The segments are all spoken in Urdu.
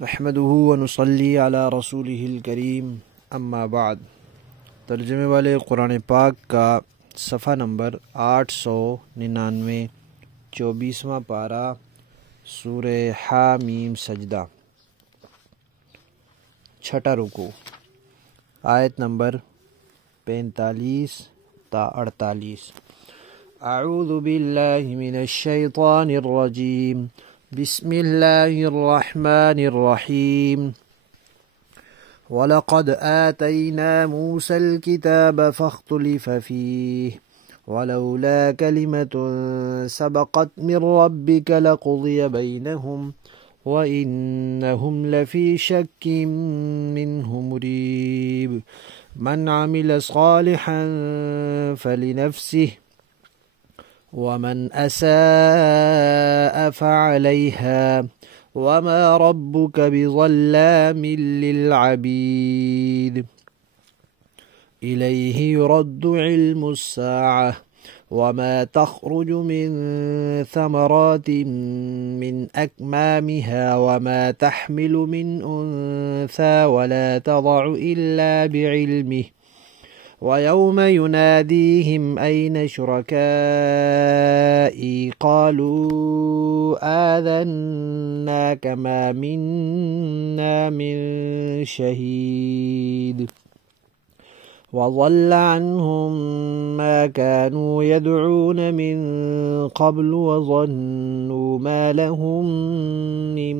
نحمده ونصلي على رسوله الکریم اما بعد۔ ترجمے والے قرآن پاک کا صفحہ نمبر 899، 24واں پارہ، سورہ حامیم سجدہ، چھٹا رکوع، آیت نمبر 45 تا 48۔ اعوذ باللہ من الشیطان الرجیم، بسم اللہ الرحمن الرحیم۔ وَلَقَدْ آتَيْنَا مُوسَى الْكِتَابَ فَاخْتُلِفَ فِيهِ وَلَوْلَا كَلِمَةٌ سَبَقَتْ مِنْ رَبِّكَ لَقُضِيَ بَيْنَهُمْ وَإِنَّهُمْ لَفِي شَكٍّ مِّنْهُ مُرِيبٍ مَنْ عَمِلَ صَالِحًا فَلِنَفْسِهِ وَمَنْ أَسَاءَ فَعَلَيْهَا وَمَا رَبُّكَ بِظَلَّامٍ لِلْعَبِيدِ إِلَيْهِ يُرَدُّ عِلْمُ السَّاعَةِ وَمَا تَخْرُجُ مِنْ ثَمَرَاتٍ مِنْ أَكْمَامِهَا وَمَا تَحْمِلُ مِنْ أُنْثَى وَلَا تَضَعُ إِلَّا بِعِلْمِهِ وَيَوْمَ يُنَادِيهِمْ أَيْنَ شُرَكَائِي قَالُوا آذَنَّاكَ مَا مِنَّا مِنْ شَهِيدٍ وَضَلَّ عَنْهُمْ مَا كَانُوا يَدْعُونَ مِنْ قَبْلُ وَظَنُّوا مَا لَهُمْ مِنْ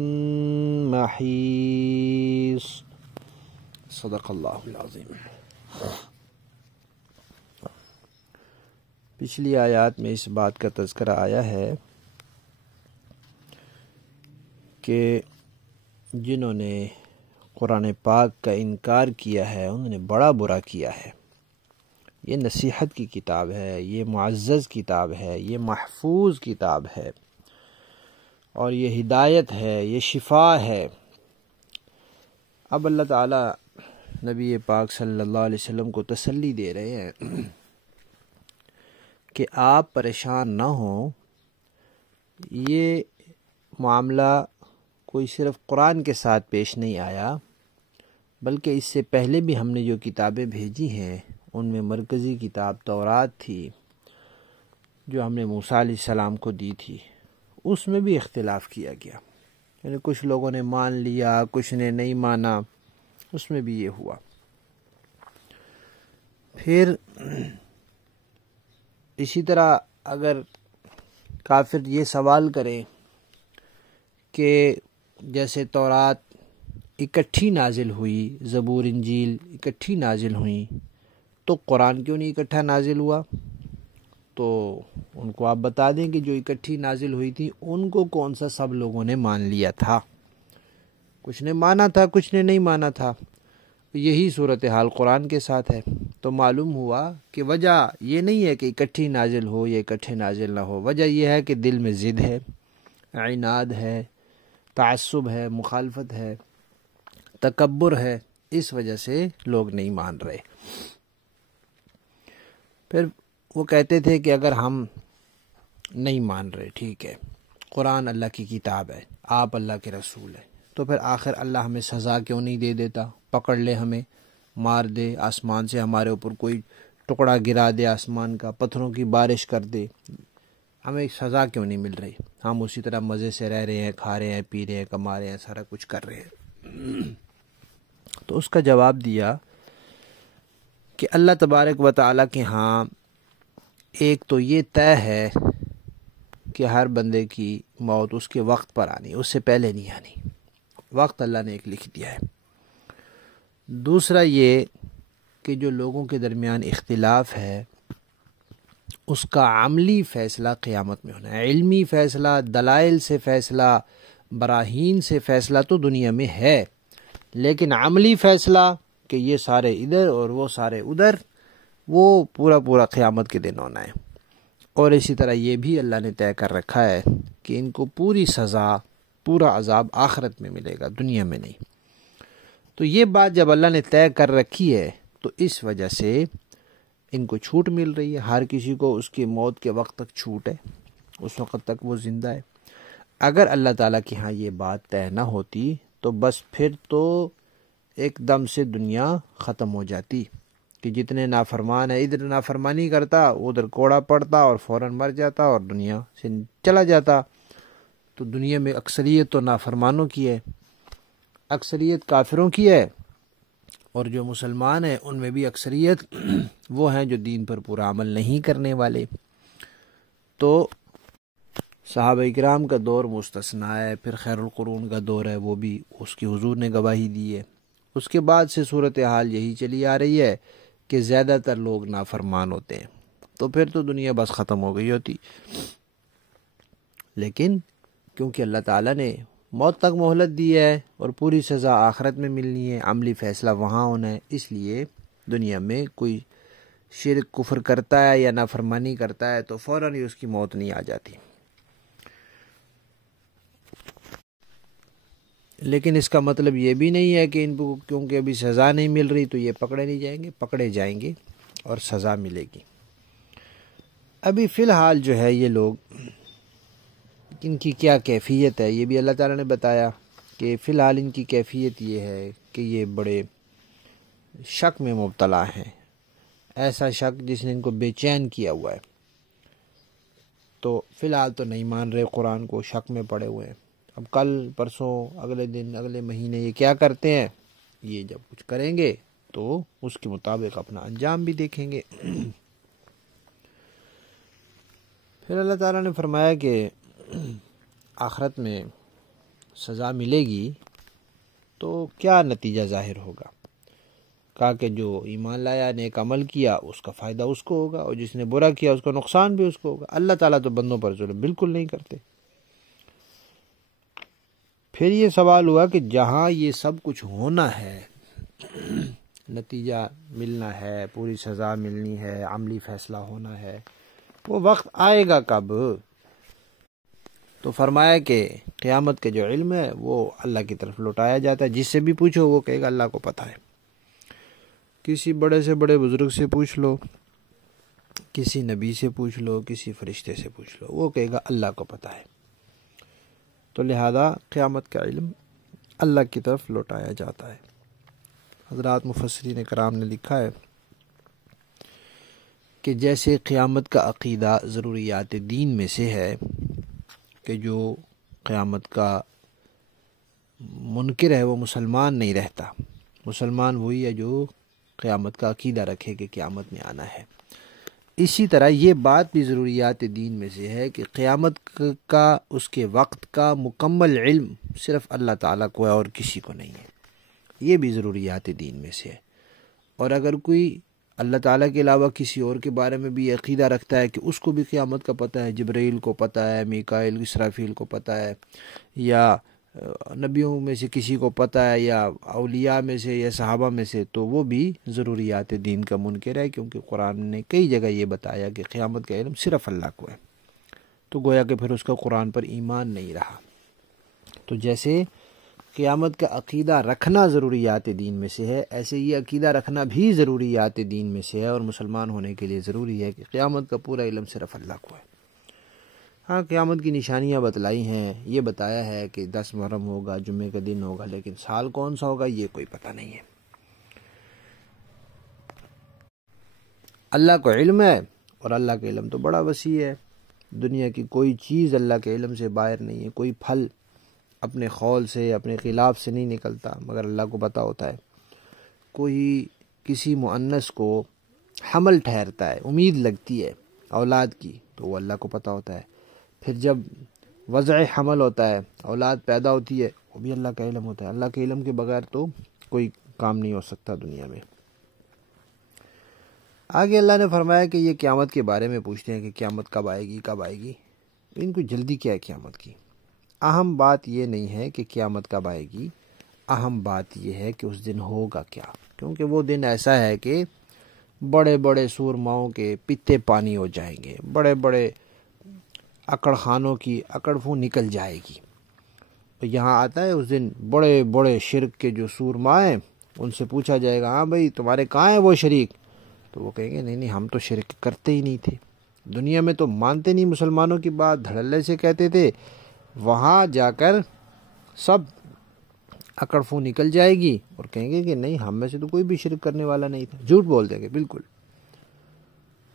مَحِيصٍ۔ صدق اللہ العظیم۔ پچھلی آیات میں اس بات کا تذکرہ آیا ہے کہ جنہوں نے قرآن پاک کا انکار کیا ہے انہوں نے بڑا برا کیا ہے۔ یہ نصیحت کی کتاب ہے، یہ معزز کتاب ہے، یہ محفوظ کتاب ہے، اور یہ ہدایت ہے، یہ شفا ہے۔ اب اللہ تعالی نبی پاک صلی اللہ علیہ وسلم کو تسلی دے رہے ہیں کہ آپ پریشان نہ ہوں۔ یہ معاملہ کوئی صرف قرآن کے ساتھ پیش نہیں آیا، بلکہ اس سے پہلے بھی ہم نے جو کتابیں بھیجی ہیں ان میں مرکزی کتاب تورات تھی جو ہم نے موسیٰ علیہ السلام کو دی تھی، اس میں بھی اختلاف کیا گیا، یعنی کچھ لوگوں نے مان لیا، کچھ نے نہیں مانا، اس میں بھی یہ ہوا۔ پھر اسی طرح اگر کافر یہ سوال کریں کہ جیسے تورات اکٹھی نازل ہوئی، زبور انجیل اکٹھی نازل ہوئیں، تو قرآن کیوں نہیں اکٹھا نازل ہوا؟ تو ان کو آپ بتا دیں کہ جو اکٹھی نازل ہوئی تھی ان کو کون سا سب لوگوں نے مان لیا تھا، کچھ نے مانا تھا، کچھ نے نہیں مانا تھا۔ یہی صورتحال قرآن کے ساتھ ہے۔ تو معلوم ہوا کہ وجہ یہ نہیں ہے کہ اکٹھی نازل ہو یا اکٹھے نازل نہ ہو، وجہ یہ ہے کہ دل میں ضد ہے، عناد ہے، تعصب ہے، مخالفت ہے، تکبر ہے، اس وجہ سے لوگ نہیں مان رہے۔ پھر وہ کہتے تھے کہ اگر ہم نہیں مان رہے، ٹھیک ہے، قرآن اللہ کی کتاب ہے، آپ اللہ کے رسول ہیں، تو پھر آخر اللہ ہمیں سزا کیوں نہیں دے دیتا؟ پکڑ لے، ہمیں مار دے، آسمان سے ہمارے اوپر کوئی ٹکڑا گرا دے، آسمان کا پتھروں کی بارش کر دے، ہمیں سزا کیوں نہیں مل رہی؟ ہم اسی طرح مزے سے رہ رہے ہیں، کھا رہے ہیں، پی رہے ہیں، کما رہے ہیں، سارا کچھ کر رہے ہیں۔ تو اس کا جواب دیا کہ اللہ تبارک و تعالیٰ کے ہاں ایک تو یہ طے ہے کہ ہر بندے کی موت اس کے وقت پر آنی، اس سے پہلے نہیں آنی، وقت اللہ نے ایک لکھ دیا ہے۔ دوسرا یہ کہ جو لوگوں کے درمیان اختلاف ہے اس کا عملی فیصلہ قیامت میں ہونا ہے۔ علمی فیصلہ، دلائل سے فیصلہ، براہین سے فیصلہ تو دنیا میں ہے، لیکن عملی فیصلہ کہ یہ سارے ادھر اور وہ سارے ادھر، وہ پورا قیامت کے دن ہونا ہے۔ اور اسی طرح یہ بھی اللہ نے طے کر رکھا ہے کہ ان کو پوری سزا، پورا عذاب آخرت میں ملے گا، دنیا میں نہیں۔ تو یہ بات جب اللہ نے طے کر رکھی ہے تو اس وجہ سے ان کو چھوٹ مل رہی ہے۔ ہر کسی کو اس کی موت کے وقت تک چھوٹ ہے، اس وقت تک وہ زندہ ہے۔ اگر اللہ تعالیٰ کے ہاں یہ بات طے نہ ہوتی تو بس پھر تو ایک دم سے دنیا ختم ہو جاتی کہ جتنے نافرمان ہیں ادھر نافرمانی کرتا ادھر کوڑا پڑتا اور فوراً مر جاتا اور دنیا سے چلا جاتا۔ تو دنیا میں اکثریت تو نافرمانوں کی ہے، اکثریت کافروں کی ہے، اور جو مسلمان ہیں ان میں بھی اکثریت وہ ہیں جو دین پر پورا عمل نہیں کرنے والے۔ تو صحابہ اکرام کا دور مستثنیٰ ہے، پھر خیر القرون کا دور ہے، وہ بھی اس کی حضور نے گواہی دی ہے۔ اس کے بعد سے صورتحال یہی چلی آ رہی ہے کہ زیادہ تر لوگ نافرمان ہوتے ہیں، تو پھر تو دنیا بس ختم ہو گئی ہوتی۔ لیکن کیونکہ اللہ تعالیٰ نے موت تک مہلت دی ہے اور پوری سزا آخرت میں ملنی ہے، عملی فیصلہ وہاں ہونا ہے، اس لیے دنیا میں کوئی شرک کفر کرتا ہے یا نافرمانی کرتا ہے تو فوراً ہی اس کی موت نہیں آ جاتی۔ لیکن اس کا مطلب یہ بھی نہیں ہے کہ ان کو کیونکہ ابھی سزا نہیں مل رہی تو یہ پکڑے نہیں جائیں گے، پکڑے جائیں گے اور سزا ملے گی۔ ابھی فی الحال جو ہے یہ لوگ ان کی کیا کیفیت ہے یہ بھی اللہ تعالیٰ نے بتایا کہ فی الحال ان کی کیفیت یہ ہے کہ یہ بڑے شک میں مبتلا ہیں، ایسا شک جس نے ان کو بے چین کیا ہوا ہے۔ تو فی الحال تو نہیں مان رہے قرآن کو، شک میں پڑے ہوئے ہیں۔ اب کل پرسوں اگلے دن اگلے مہینے یہ کیا کرتے ہیں، یہ جب کچھ کریں گے تو اس کے مطابق اپنا انجام بھی دیکھیں گے۔ پھر اللہ تعالیٰ نے فرمایا کہ آخرت میں سزا ملے گی تو کیا نتیجہ ظاہر ہوگا؟ کہا کہ جو ایمان لایا نیک عمل کیا اس کا فائدہ اس کو ہوگا، اور جس نے برا کیا اس کا نقصان بھی اس کو ہوگا۔ اللہ تعالیٰ تو بندوں پر ظلم بالکل نہیں کرتے۔ پھر یہ سوال ہوا کہ جہاں یہ سب کچھ ہونا ہے، نتیجہ ملنا ہے، پوری سزا ملنی ہے، عملی فیصلہ ہونا ہے، وہ وقت آئے گا کب؟ تو فرمایا کہ قیامت کے جو علم ہے وہ اللہ کی طرف لوٹایا جاتا ہے۔ جس سے بھی پوچھو وہ کہے گا اللہ کو پتہ ہے۔ کسی بڑے سے بڑے بزرگ سے پوچھ لو، کسی نبی سے پوچھ لو، کسی فرشتے سے پوچھ لو، وہ کہے گا اللہ کو پتہ ہے۔ تو لہذا قیامت کا علم اللہ کی طرف لوٹایا جاتا ہے۔ حضرات مفسرین کرام نے لکھا ہے کہ جیسے قیامت کا عقیدہ ضروریات دین میں سے ہے کہ جو قیامت کا منکر ہے وہ مسلمان نہیں رہتا، مسلمان وہی ہے جو قیامت کا عقیدہ رکھے کہ قیامت میں آنا ہے، اسی طرح یہ بات بھی ضروریات دین میں سے ہے کہ قیامت کا اس کے وقت کا مکمل علم صرف اللہ تعالیٰ کو ہے اور کسی کو نہیں ہے، یہ بھی ضروریات دین میں سے ہے۔ اور اگر کوئی اللہ تعالیٰ کے علاوہ کسی اور کے بارے میں بھی عقیدہ رکھتا ہے کہ اس کو بھی قیامت کا پتہ ہے، جبرائیل کو پتہ ہے، میکائیل اسرافیل کو پتہ ہے، یا نبیوں میں سے کسی کو پتہ ہے، یا اولیاء میں سے یا صحابہ میں سے، تو وہ بھی ضروریات دین کا منکر ہے، کیونکہ قرآن نے کئی جگہ یہ بتایا کہ قیامت کا علم صرف اللہ کو ہے۔ تو گویا کہ پھر اس کا قرآن پر ایمان نہیں رہا۔ تو جیسے قیامت کا عقیدہ رکھنا ضروریات دین میں سے ہے، ایسے یہ عقیدہ رکھنا بھی ضروریات دین میں سے ہے، اور مسلمان ہونے کے لیے ضروری ہے کہ قیامت کا پورا علم صرف اللہ کو ہے۔ ہاں قیامت کی نشانیاں بتلائی ہیں، یہ بتایا ہے کہ 10 محرم ہوگا، جمعے کا دن ہوگا، لیکن سال کون سا ہوگا یہ کوئی پتہ نہیں ہے۔ اللہ کو علم ہے، اور اللہ کا علم تو بڑا وسیع ہے، دنیا کی کوئی چیز اللہ کے علم سے باہر نہیں ہے، کوئی پھل اپنے خول سے اپنے خلاف سے نہیں نکلتا مگر اللہ کو پتہ ہوتا ہے۔ کوئی کسی مؤنث کو حمل ٹھہرتا ہے، امید لگتی ہے اولاد کی، تو وہ اللہ کو پتہ ہوتا ہے۔ پھر جب وضع حمل ہوتا ہے، اولاد پیدا ہوتی ہے، وہ بھی اللہ کا علم ہوتا ہے۔ اللہ کے علم کے بغیر تو کوئی کام نہیں ہو سکتا دنیا میں۔ آگے اللہ نے فرمایا کہ یہ قیامت کے بارے میں پوچھتے ہیں کہ قیامت کب آئے گی، کب آئے گی؟ ان کو جلدی کیا ہے قیامت کی؟ اہم بات یہ نہیں ہے کہ قیامت کب آئے گی، اہم بات یہ ہے کہ اس دن ہوگا کیا، کیونکہ وہ دن ایسا ہے کہ بڑے بڑے سورماؤں کے پتے پانی ہو جائیں گے، بڑے بڑے اکڑ خانوں کی اکڑ فو نکل جائے گی۔ تو یہاں آتا ہے اس دن بڑے بڑے شرک کے جو سورما ہیں ان سے پوچھا جائے گا، ہاں بھائی تمہارے کہاں ہیں وہ شریک؟ تو وہ کہیں گے نہیں ہم تو شرک کرتے ہی نہیں تھے، دنیا میں تو مانتے نہیں مسلمانوں کی بات، دھڑلے سے کہتے تھے، وہاں جا کر سب اکڑ فو نکل جائے گی اور کہیں گے کہ نہیں ہم میں سے تو کوئی بھی شرک کرنے والا نہیں تھا، جھوٹ بول دیں گے بالکل.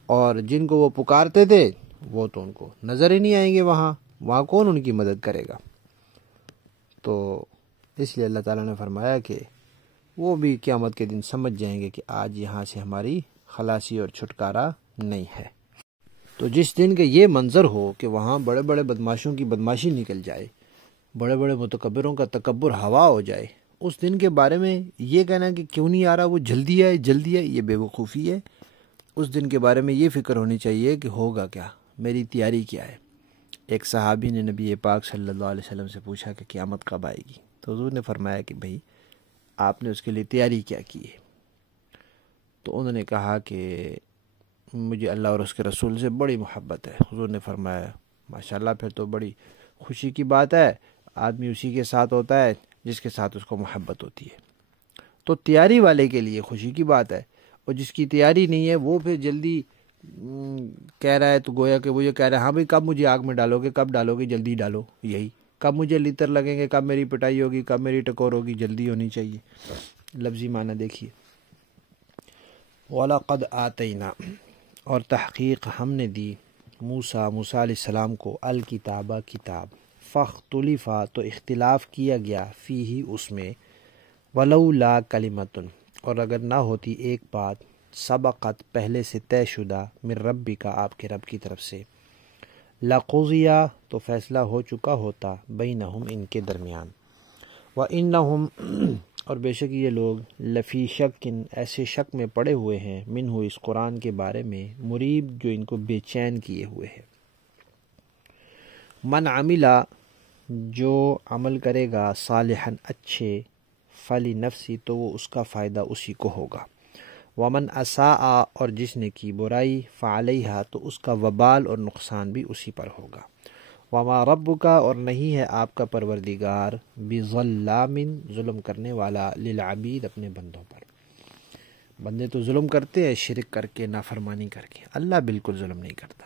اور جن کو وہ پکارتے تھے وہ تو ان کو نظر ہی نہیں آئیں گے، وہاں کون ان کی مدد کرے گا. تو اس لیے اللہ تعالیٰ نے فرمایا کہ وہ بھی قیامت کے دن سمجھ جائیں گے کہ آج یہاں سے ہماری خلاصی اور چھٹکارا نہیں ہے. تو جس دن کے یہ منظر ہو کہ وہاں بڑے بڑے بدماشوں کی بدماشی نکل جائے، بڑے بڑے متکبروں کا تکبر ہوا ہو جائے، اس دن کے بارے میں یہ کہنا کہ کیوں نہیں آ رہا، وہ جلدی آئے جلدی آئے، یہ بے وقوفی ہے. اس دن کے بارے میں یہ فکر ہونی چاہیے کہ ہوگا کیا، میری تیاری کیا ہے. ایک صحابی نے نبی پاک صلی اللہ علیہ وسلم سے پوچھا کہ قیامت کب آئے گی، تو حضور نے فرمایا کہ بھائی آپ نے اس کے لیے تیاری کیا کی ہے. تو انہوں نے کہا کہ مجھے اللہ اور اس کے رسول سے بڑی محبت ہے. حضور نے فرمایا ماشاءاللہ، پھر تو بڑی خوشی کی بات ہے، آدمی اسی کے ساتھ ہوتا ہے جس کے ساتھ اس کو محبت ہوتی ہے. تو تیاری والے کے لیے خوشی کی بات ہے، اور جس کی تیاری نہیں ہے وہ پھر جلدی کہہ رہا ہے تو گویا کہ وہ یہ کہہ رہا ہے ہاں بھائی کب مجھے آگ میں ڈالو گے، کب ڈالو گے، جلدی ڈالو، یہی کب مجھے لیتر لگیں گے، کب میری پٹائی ہوگی، کب میری ٹکور ہوگی، جلدی ہونی چاہیے. لفظی معنی دیکھیے. وَلَقَدْ آتَيْنَا، اور تحقیق ہم نے دی موسیٰ علیہ السلام کو الکتابہ کتاب، فاختلفا تو اختلاف کیا گیا، فیہ اس میں، ولولا کلمۃ اور اگر نہ ہوتی ایک بات، سبقت پہلے سے طے شدہ، من ربک آپ کے رب کی طرف سے، لقضی تو فیصلہ ہو چکا ہوتا، بینہم ان کے درمیان، وانہم اور بے شک یہ لوگ، لفی شک ایسے شک میں پڑے ہوئے ہیں، منہ اس قرآن کے بارے میں، مریب جو ان کو بے چین کیے ہوئے ہے. من عملہ جو عمل کرے گا، صالحاً اچھے، فلی نفسی تو وہ اس کا فائدہ اسی کو ہوگا، ومن اساء اور جس نے کی برائی، فعلیہا تو اس کا وبال اور نقصان بھی اسی پر ہوگا. وما ربک اور نہیں ہے آپ کا پروردگار، بظلام ظلم کرنے والا، للعبید اپنے بندوں پر. بندے تو ظلم کرتے ہیں شرک کر کے، نافرمانی کر کے، اللہ بالکل ظلم نہیں کرتا.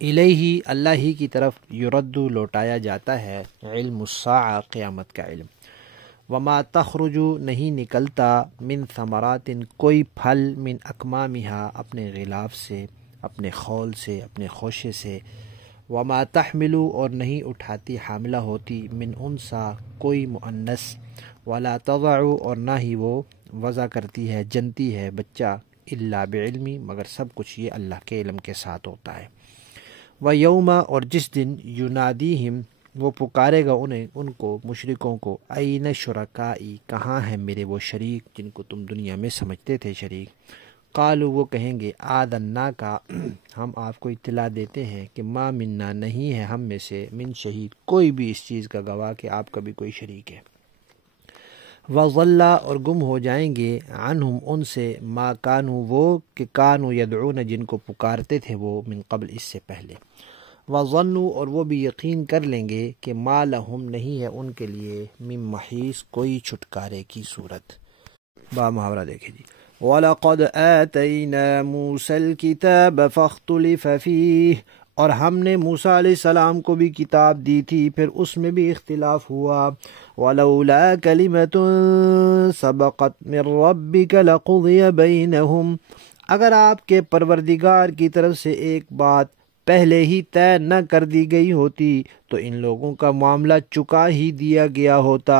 الیہ اللہ ہی کی طرف، یرد لوٹایا جاتا ہے، علم الساعہ قیامت کا علم. وما تخرج نہیں نکلتا، من ثمرات کوئی پھل، من اکمامہا اپنے غلاف سے، اپنے خول سے، اپنے خوشے سے. وما تحمل اور نہیں اٹھاتی حاملہ ہوتی، من انثی کوئی مؤنث، ولا تضع اور نہ ہی وہ وضع کرتی ہے، جنتی ہے بچہ، الا بعلمی مگر سب کچھ یہ اللہ کے علم کے ساتھ ہوتا ہے. ویوم اور جس دن، ینادیہم وہ پکارے گا ان کو مشرکوں کو، این شرکائی کہاں ہیں میرے وہ شریک جن کو تم دنیا میں سمجھتے تھے شریک. قالوا وہ کہیں گے، آذنا کا ہم آپ کو اطلاع دیتے ہیں کہ ما منا نہیں ہے ہم میں سے، من شہید کوئی بھی اس چیز کا گواہ کہ آپ کا بھی کوئی شریک ہے. وضل اور گم ہو جائیں گے، عنہم ان سے، ما کانوا وہ کہ کانوا یدعون جن کو پکارتے تھے وہ، من قبل اس سے پہلے. وظنوا اور وہ بھی یقین کر لیں گے کہ ما لہم نہیں ہے ان کے لیے، من محیص کوئی چھٹکارے کی صورت. با محاورہ دیکھیں جی. وَلَقَدْ آتَيْنَا مُوسَى الْكِتَابَ فَاخْتُلِفَ فِيهِ اور ہم نے موسیٰ علیہ السلام کو بھی کتاب دی تھی، پھر اس میں بھی اختلاف ہوا. وَلَوْلَا كَلِمَةٌ سَبَقَتْ مِنْ رَبِّكَ لَقُضِيَ بَيْنَهُمْ اگر آپ کے پروردگار کی طرف سے ایک بات پہلے ہی طے نہ کر دی گئی ہوتی تو ان لوگوں کا معاملہ چکا ہی دیا گیا ہوتا.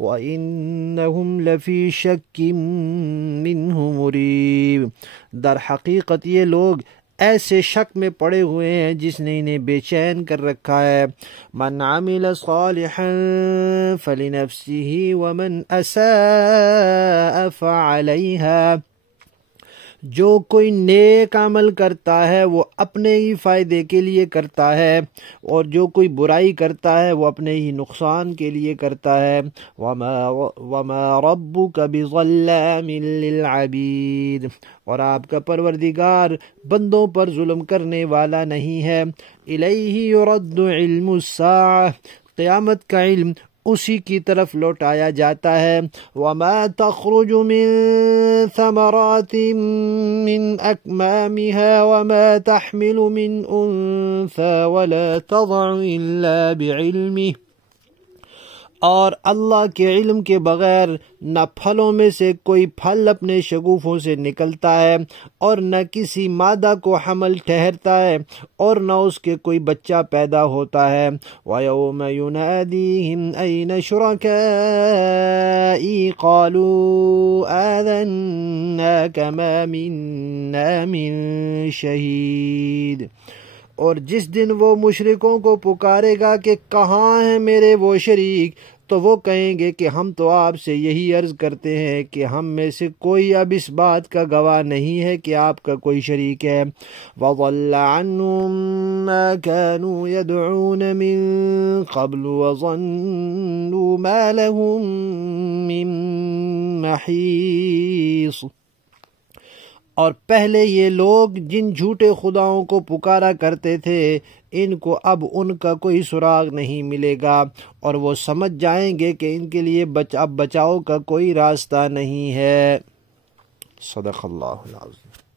وَإِنَّهُمْ لَفِي شَكٍّ مِّنْهُ مُرِيبٍ در حقیقت یہ لوگ ایسے شک میں پڑے ہوئے ہیں جس نے انہیں بے چین کر رکھا ہے. من عمل صالحا فلنفسه ومن اساء فعليها جو کوئی نیک عمل کرتا ہے وہ اپنے ہی فائدے کے لیے کرتا ہے، اور جو کوئی برائی کرتا ہے وہ اپنے ہی نقصان کے لیے کرتا ہے. وما ربک بظلام للعبید اور آپ کا پروردگار بندوں پر ظلم کرنے والا نہیں ہے. الیہ یرد علم الساعہ قیامت کا علم اسی کی طرف لوٹایا جاتا ہے. وما تخرج من ثمرات من اکمامها وما تحمل من انثى ولا تضع الا بعلمه اور اللہ کے علم کے بغیر نہ پھلوں میں سے کوئی پھل اپنے شگوفوں سے نکلتا ہے اور نہ کسی مادہ کو حمل ٹھہرتا ہے اور نہ اس کے کوئی بچہ پیدا ہوتا ہے وَيَوْمَ يُنَادِيهِمْ أَيْنَ شُرَكَائِي قَالُوا آذَنَّاكَ مَا مِنَّا مِن شَهِيدٍ۔ اور جس دن وہ مشرکوں کو پکارے گا کہ کہاں ہیں میرے وہ شریک، تو وہ کہیں گے کہ ہم تو آپ سے یہی عرض کرتے ہیں کہ ہم میں سے کوئی اب اس بات کا گواہ نہیں ہے کہ آپ کا کوئی شریک ہے۔ وَضَلَّ عَنْهُمْ مَا كَانُوا يَدْعُونَ مِن قَبْلُ وَظَنُّوا مَا لَهُم مِّن مَّحِيصٍ۔ اور پہلے یہ لوگ جن جھوٹے خداؤں کو پکارا کرتے تھے ان کو اب ان کا کوئی سراغ نہیں ملے گا اور وہ سمجھ جائیں گے کہ ان کے لیے اب بچاؤ کا کوئی راستہ نہیں ہے۔ صدق اللہ العظیم۔